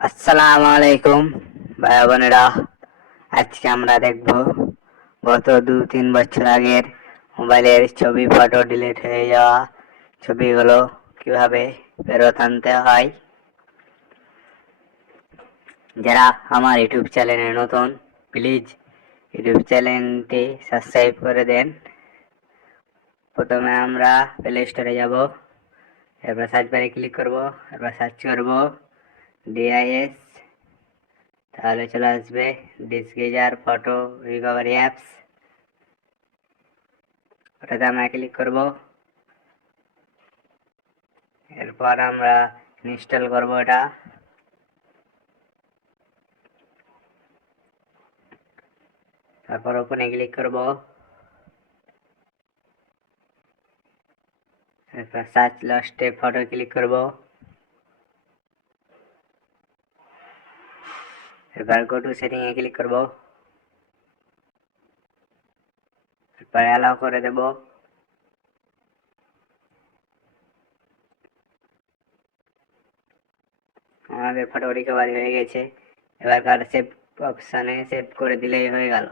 আসসালামু আলাইকুম ভাই বোনেরা। আজকে আমরা দেখব গত 2-3 বছর আগের মোবাইলের ছবি ফটো ডিলিট হয়ে যাওয়া ছবিগুলো কিভাবে ফেরত আনতে হয়। যারা আমার ইউটিউব চ্যানেলে নতুন, প্লিজ ইউটিউব চ্যানেলটি সাবস্ক্রাইব করে দেন। প্রথমে আমরা প্লে স্টোরে যাব, এরপর সার্চ বারে ক্লিক করব, এরপর সার্চ করব ডিআইএস, তাহলে চলে আসবে ডিসগেজার ফটো রিকভারি অ্যাপস। ওটাতে আমরা ক্লিক করব, এরপর আমরা ইনস্টল করব এটা। তারপর ওপেনে ক্লিক করব, এরপর সার্চ লাস্টে ফটো ক্লিক করব, এরপর go to setting A click করব, এরপর অ্যালাউ করে দেব। আমাদের ফটো রিকভারি হয়ে গেছে। এবার সেভ অপশানে সেভ করে দিলেই হয়ে গেল।